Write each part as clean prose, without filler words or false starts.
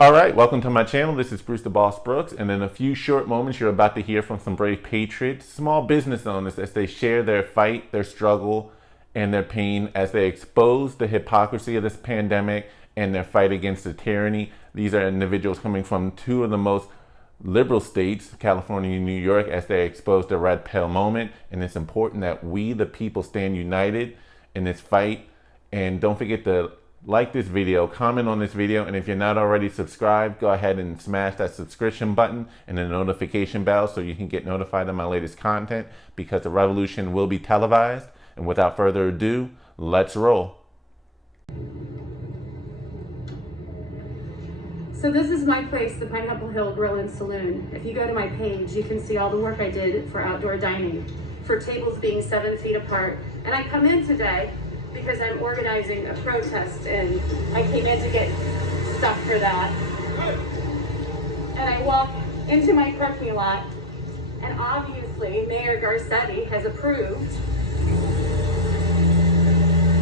All right, welcome to my channel. This is Bruce the Boss Brooks, and in a few short moments, you're about to hear from some brave patriots, small business owners, as they share their fight, their struggle, and their pain as they expose the hypocrisy of this pandemic and their fight against the tyranny. These are individuals coming from two of the most liberal states, California and New York, as they expose the red pill moment. And it's important that we, the people, stand united in this fight. And don't forget to like this video, comment on this video, and if you're not already subscribed, go ahead and smash that subscription button and the notification bell so you can get notified of my latest content, because the revolution will be televised. And without further ado, let's roll. So this is my place, the Pineapple Hill Grill and Saloon. If you go to my page, you can see all the work I did for outdoor dining, for tables being 7 feet apart. And I come in today because I'm organizing a protest, and I came in to get stuff for that. And I walk into my parking lot, and obviously Mayor Garcetti has approved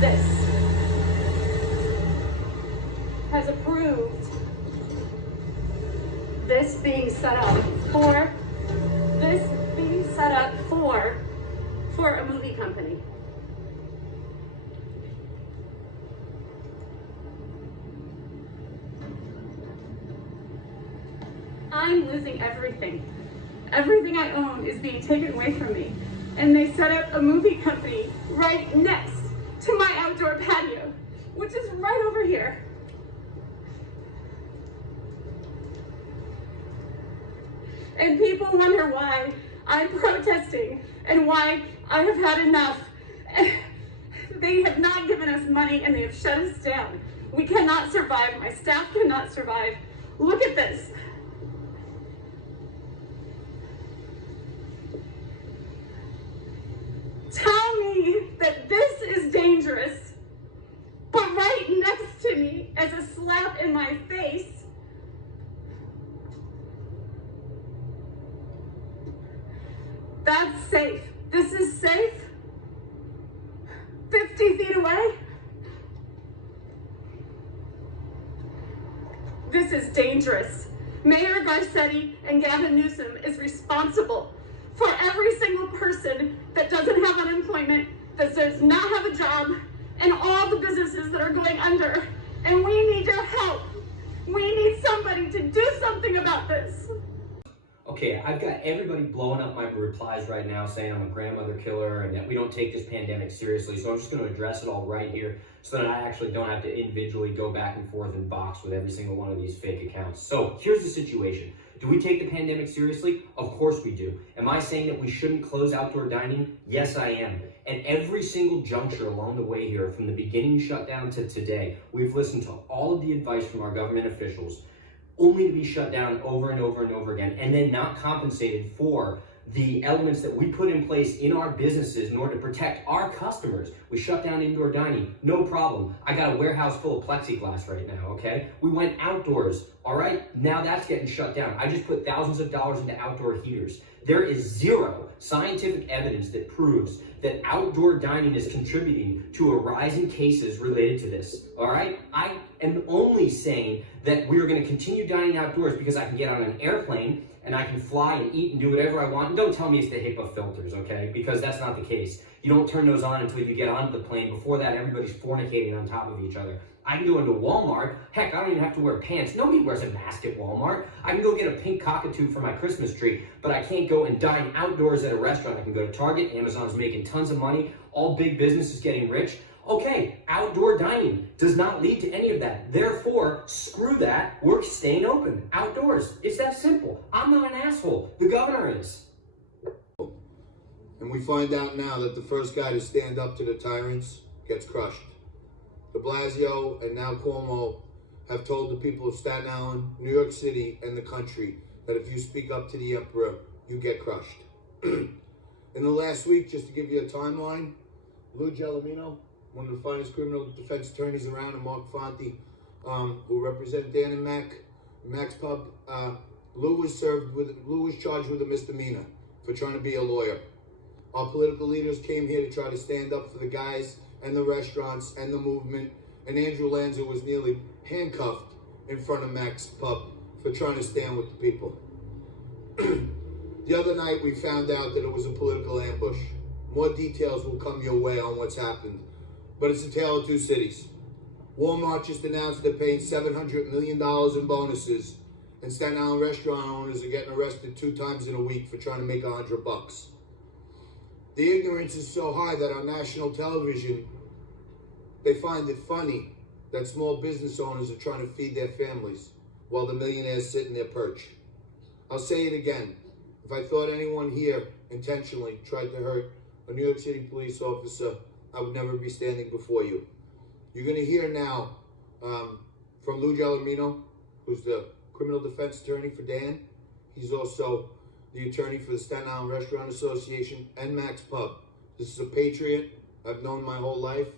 this. Has approved this being set up for a movie company. I'm losing everything. Everything I own is being taken away from me. And they set up a movie company right next to my outdoor patio, which is right over here. And people wonder why I'm protesting and why I have had enough. They have not given us money, and they have shut us down. We cannot survive. My staff cannot survive. Look at this. Tell me that this is dangerous, but right next to me, as a slap in my face, that's safe. This is safe. 50 feet away. This is dangerous. Mayor Garcetti and Gavin Newsom is responsible for every single person that doesn't have unemployment, that does not have a job, and all the businesses that are going under. And we need your help. We need somebody to do something about this. Okay, I've got everybody blowing up my replies right now saying I'm a grandmother killer and that we don't take this pandemic seriously. So I'm just going to address it all right here so that I actually don't have to individually go back and forth and box with every single one of these fake accounts. So here's the situation. Do we take the pandemic seriously? Of course we do. Am I saying that we shouldn't close outdoor dining? Yes, I am. And every single juncture along the way here, from the beginning shutdown to today, we've listened to all of the advice from our government officials, only to be shut down over and over and over again, and then not compensated for the elements that we put in place in our businesses in order to protect our customers. We shut down indoor dining, no problem. I got a warehouse full of plexiglass right now, okay? We went outdoors, all right? Now that's getting shut down. I just put thousands of dollars into outdoor heaters. There is zero scientific evidence that proves that outdoor dining is contributing to a rise in cases related to this, all right? I am only saying that we are going to continue dining outdoors because I can get on an airplane and I can fly and eat and do whatever I want. And don't tell me it's the HIPAA filters, okay? Because that's not the case. You don't turn those on until you get onto the plane. Before that, everybody's fornicating on top of each other. I can go into Walmart. Heck, I don't even have to wear pants. Nobody wears a mask at Walmart. I can go get a pink cockatoo for my Christmas tree, but I can't go and dine outdoors at a restaurant. I can go to Target. Amazon's making tons of money. All big business is getting rich. Okay, outdoor dining does not lead to any of that. Therefore, screw that. We're staying open outdoors. It's that simple. I'm not an asshole. The governor is. And we find out now that the first guy to stand up to the tyrants gets crushed. De Blasio and now Cuomo have told the people of Staten Island, New York City, and the country that if you speak up to the emperor, you get crushed. In the last week, just to give you a timeline, Lou Gelomino, one of the finest criminal defense attorneys around, and Mark Fonte, who represent Dan and Mac's Pub, Lou was charged with a misdemeanor for trying to be a lawyer. Our political leaders came here to try to stand up for the guys and the restaurants and the movement, and Andrew Lanza was nearly handcuffed in front of Mac's Pub for trying to stand with the people. The other night we found out that it was a political ambush. More details will come your way on what's happened, but it's a tale of two cities. Walmart just announced they're paying $700 million in bonuses, and Staten Island restaurant owners are getting arrested 2 times in a week for trying to make $100. The ignorance is so high that on national television, they find it funny that small business owners are trying to feed their families while the millionaires sit in their perch. I'll say it again. If I thought anyone here intentionally tried to hurt a New York City police officer, I would never be standing before you. You're going to hear now from Lou Gelormino, who's the criminal defense attorney for Dan. He's also the attorney for the Staten Island Restaurant Association and Mac's Pub. This is a patriot I've known my whole life.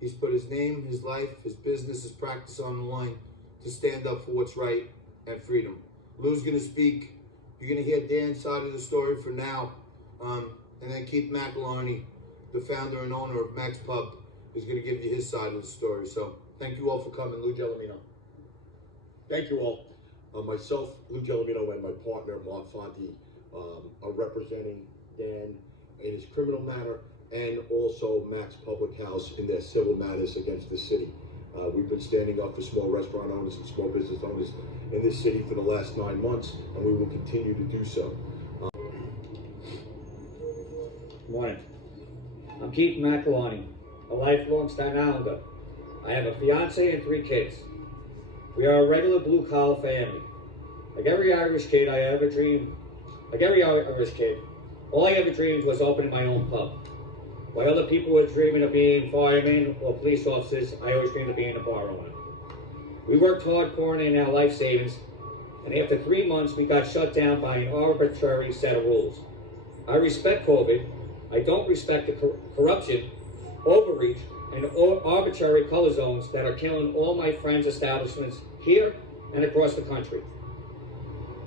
He's put his name, his life, his business, his practice on the line to stand up for what's right and freedom. Lou's going to speak. You're going to hear Dan's side of the story for now. And then Keith McElharney, the founder and owner of Mac's Pub, is going to give you his side of the story. So thank you all for coming. Lou Gelormino. Thank you all. Myself, Lou Gelormino, and my partner, Mark Fonte, are representing Dan in his criminal matter and also Mac's Public House in their civil matters against the city. We've been standing up for small restaurant owners and small business owners in this city for the last 9 months, and we will continue to do so. Morning. I'm Keith McElharney, a lifelong Staten Islander. I have a fiance and 3 kids. We are a regular blue-collar family. Like every Irish kid, all I ever dreamed was opening my own pub. While other people were dreaming of being firemen or police officers, I always dreamed of being a bar owner. We worked hard pouring in our life savings, and after 3 months, we got shut down by an arbitrary set of rules. I respect COVID. I don't respect the corruption, overreach, and arbitrary color zones that are killing all my friends' establishments here and across the country.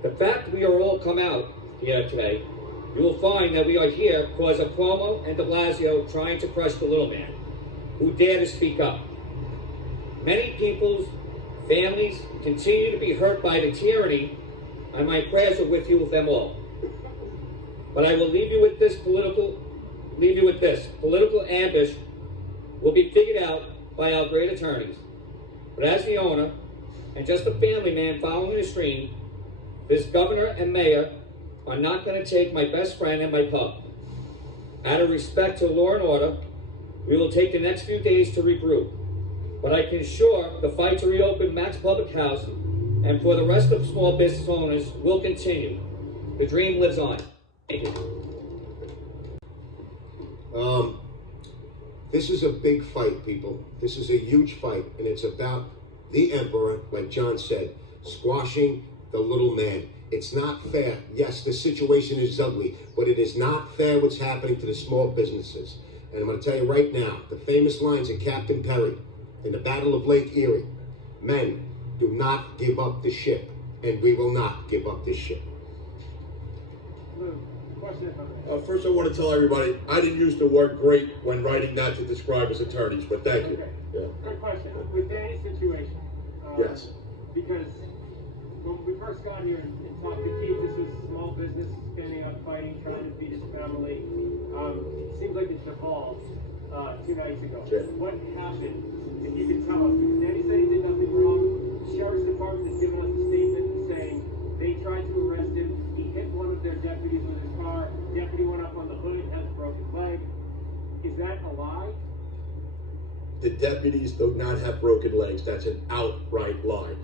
The fact we are all come out here today, you will find that we are here because of Cuomo and de Blasio trying to crush the little man who dare to speak up. Many people's families continue to be hurt by the tyranny, and my prayers are with you with them all. But I will leave you with this. Political ambush will be figured out by our great attorneys. But as the owner, and just a family man following the stream, this governor and mayor are not going to take my best friend and my pub. Out of respect to law and order, we will take the next few days to regroup. But I can assure the fight to reopen Mac's Public House and for the rest of small business owners will continue. The dream lives on. Thank you. This is a big fight, people. This is a huge fight, and it's about the emperor, like John said, squashing the little man. It's not fair. Yes, the situation is ugly, but it is not fair what's happening to the small businesses. And I'm going to tell you right now, the famous lines of Captain Perry in the Battle of Lake Erie: men, do not give up the ship, and we will not give up this ship. First, I want to tell everybody, I didn't use the word great when writing that to describe as attorneys, but thank you. Okay. Yeah. Quick question. With Danny's situation, Yes. because when we first got here and talked to Keith, this was small business, standing up, fighting, trying to feed his family. It seems like it's devolved 2 nights ago. Sure. What happened? If you can tell us, because Danny said he did nothing wrong. The sheriff's department has given us a statement saying they tried to arrest him. He hit one of their deputies with his car. Deputy went up on the hood, has a broken leg. Is that a lie? The deputies do not have broken legs. That's an outright lie.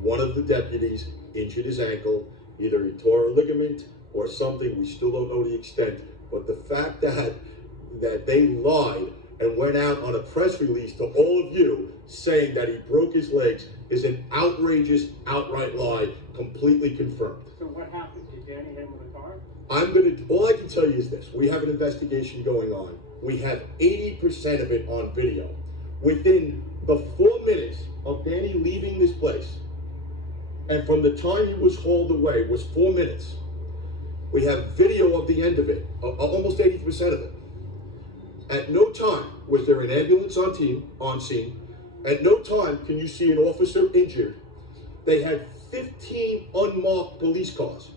One of the deputies injured his ankle. Either he tore a ligament or something. We still don't know the extent. But the fact that they lied and went out on a press release to all of you saying that he broke his legs is an outrageous, outright lie, completely confirmed. So what happened? Did Danny hit him with a car? All I can tell you is this. We have an investigation going on. We have 80% of it on video. Within the 4 minutes of Danny leaving this place, and from the time he was hauled away was 4 minutes, we have video of the end of it, almost 80% of it. At no time was there an ambulance on scene. At no time can you see an officer injured. they had 15 unmarked police cars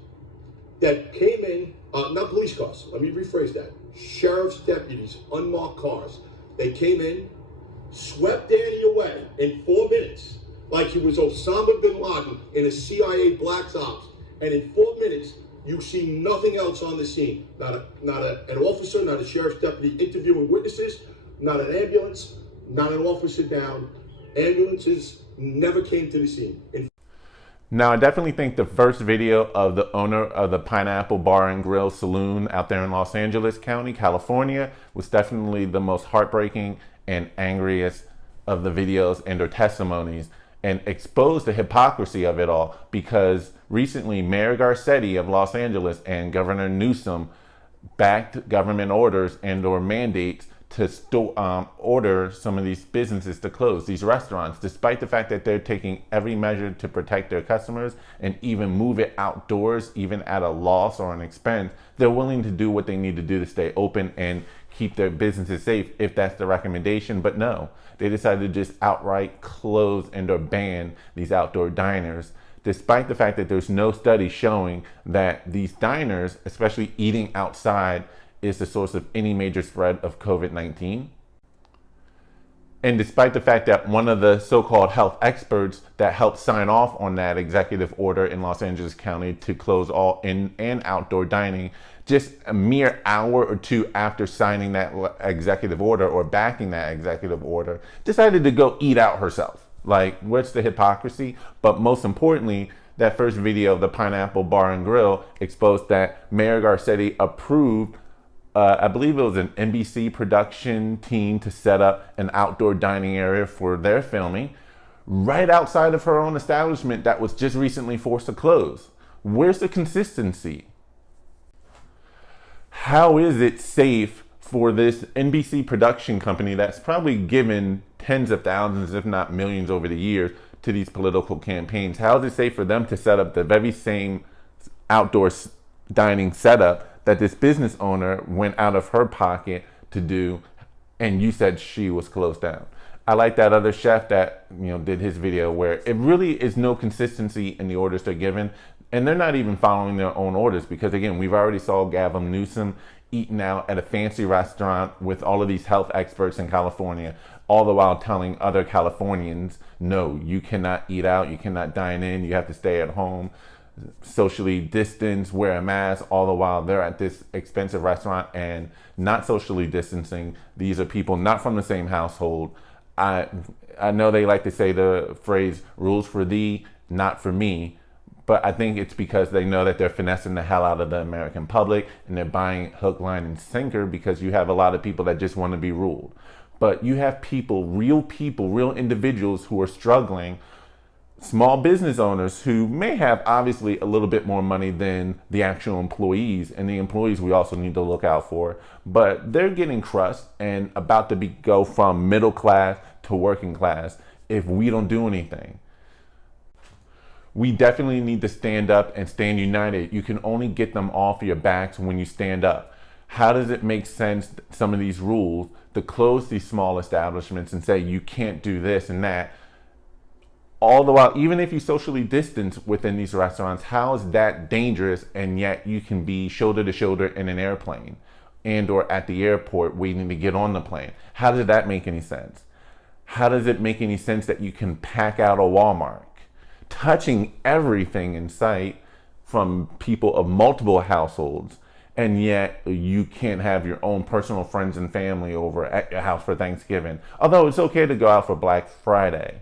that came in, not police cars, let me rephrase that. Sheriff's deputies, unmarked cars. They came in, swept Danny away in 4 minutes, like he was Osama bin Laden in a CIA Black Ops. And in 4 minutes, you see nothing else on the scene. Not an officer, not a sheriff's deputy interviewing witnesses, not an ambulance, not an officer down. Ambulances never came to the scene. Now, I definitely think the first video of the owner of the Pineapple Bar and Grill Saloon out there in Los Angeles County, California, was definitely the most heartbreaking and angriest of the videos and or testimonies, and exposed the hypocrisy of it all, because recently Mayor Garcetti of Los Angeles and Governor Newsom backed government orders and or mandates to order some of these businesses to close, these restaurants, despite the fact that they're taking every measure to protect their customers and even move it outdoors, even at a loss or an expense. They're willing to do what they need to do to stay open and keep their businesses safe if that's the recommendation. But no, they decided to just outright close and or ban these outdoor diners, despite the fact that there's no study showing that these diners, especially eating outside, is the source of any major spread of COVID-19. And despite the fact that one of the so-called health experts that helped sign off on that executive order in Los Angeles County to close all in and outdoor dining, just a mere hour or two after signing that executive order or backing that executive order, decided to go eat out herself. Like, what's the hypocrisy? But most importantly, that first video of the Pineapple Bar and Grill exposed that Mayor Garcetti approved, I believe it was an NBC production team, to set up an outdoor dining area for their filming right outside of her own establishment that was just recently forced to close. Where's the consistency? How is it safe for this NBC production company that's probably given tens of thousands, if not millions over the years to these political campaigns? How is it safe for them to set up the very same outdoor dining setup that this business owner went out of her pocket to do, and you said she was closed down? I like that other chef that, did his video where it really is no consistency in the orders they're given, and they're not even following their own orders, because again, we've already saw Gavin Newsom eating out at a fancy restaurant with all of these health experts in California, all the while telling other Californians, no, you cannot eat out, you cannot dine in, you have to stay at home, socially distance, wear a mask, all the while they're at this expensive restaurant and not socially distancing. These are people not from the same household. I know they like to say the phrase, rules for thee, not for me, but I think it's because they know that they're finessing the hell out of the American public, and they're buying hook, line, and sinker, because you have a lot of people that just want to be ruled. But you have people, real individuals who are struggling, small business owners who may have obviously a little bit more money than the actual employees, and the employees we also need to look out for, but they're getting crushed and about to go from middle class to working class if we don't do anything. We definitely need to stand up and stand united. You can only get them off your backs when you stand up. How does it make sense, some of these rules, to close these small establishments and say you can't do this and that? All the while, even if you socially distance within these restaurants, how is that dangerous, and yet you can be shoulder to shoulder in an airplane and or at the airport waiting to get on the plane? How does that make any sense? How does it make any sense that you can pack out a Walmart, touching everything in sight from people of multiple households, and yet you can't have your own personal friends and family over at your house for Thanksgiving? Although it's okay to go out for Black Friday.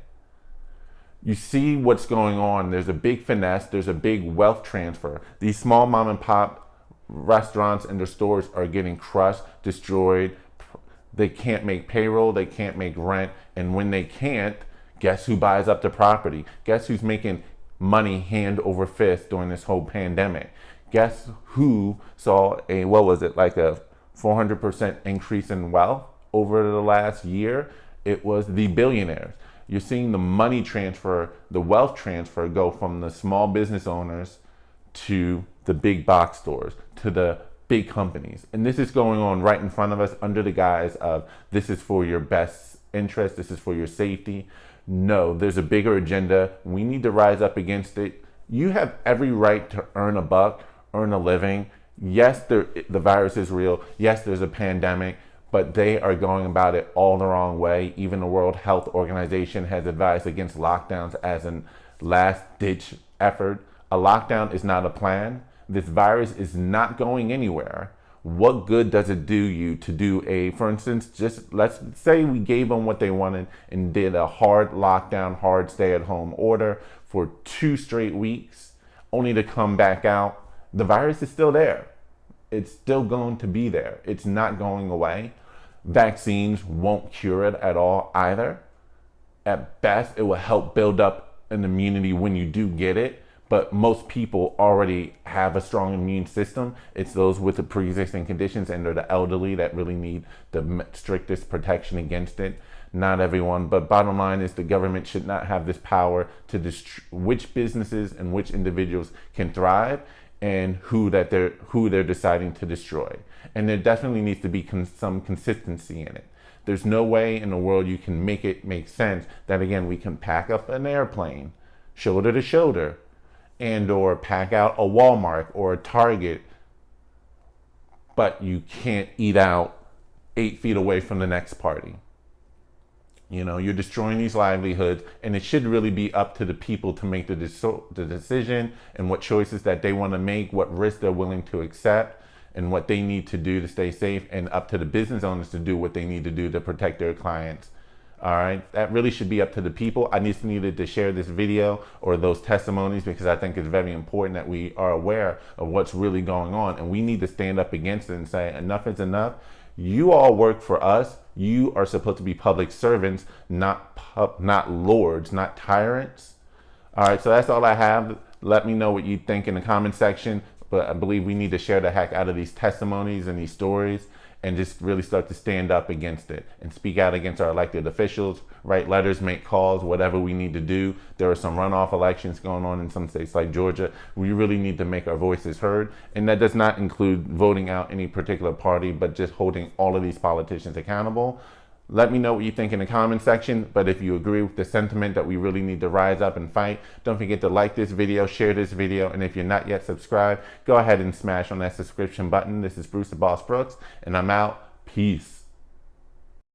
You see what's going on. There's a big finesse. There's a big wealth transfer. These small mom and pop restaurants and their stores are getting crushed, destroyed. They can't make payroll. They can't make rent. And when they can't, guess who buys up the property? Guess who's making money hand over fist during this whole pandemic? Guess who saw a 400% increase in wealth over the last year? It was the billionaires. You're seeing the money transfer, the wealth transfer go from the small business owners to the big box stores, to the big companies. And this is going on right in front of us under the guise of this is for your best interest, this is for your safety. No, there's a bigger agenda. We need to rise up against it. You have every right to earn a buck, earn a living. Yes, the virus is real. Yes, there's a pandemic, but they are going about it all the wrong way. Even the World Health Organization has advised against lockdowns as a last-ditch effort. A lockdown is not a plan. This virus is not going anywhere. What good does it do you to do for instance, just let's say we gave them what they wanted and did a hard lockdown, hard stay-at-home order for 2 straight weeks, only to come back out. The virus is still there. It's still going to be there. It's not going away. Vaccines won't cure it at all either. At best, it will help build up an immunity when you do get it. But most people already have a strong immune system. It's those with the pre-existing conditions and they're the elderly that really need the strictest protection against it. Not everyone, but bottom line is the government should not have this power to which businesses and which individuals can thrive and who they're deciding to destroy. And there definitely needs to be some consistency in it. There's no way in the world you can make it make sense that, again, we can pack up an airplane shoulder to shoulder and or pack out a Walmart or a Target, but you can't eat out 8 feet away from the next party. You know, you're destroying these livelihoods, and it should really be up to the people to make the decision and what choices that they want to make, what risks they're willing to accept, and what they need to do to stay safe, and up to the business owners to do what they need to do to protect their clients. All right, that really should be up to the people. I just needed to share this video or those testimonies because I think it's very important that we are aware of what's really going on, and we need to stand up against it and say enough is enough. You all work for us. You are supposed to be public servants, not lords, not tyrants. All right, so that's all I have. Let me know what you think in the comment section, but I believe we need to share the heck out of these testimonies and these stories and just really start to stand up against it and speak out against our elected officials, write letters, make calls, whatever we need to do. There are some runoff elections going on in some states like Georgia. We really need to make our voices heard. And that does not include voting out any particular party, but just holding all of these politicians accountable. Let me know what you think in the comment section, but if you agree with the sentiment that we really need to rise up and fight, don't forget to like this video, share this video, and if you're not yet subscribed, go ahead and smash on that subscription button. This is Bruce the Boss Brooks, and I'm out. Peace.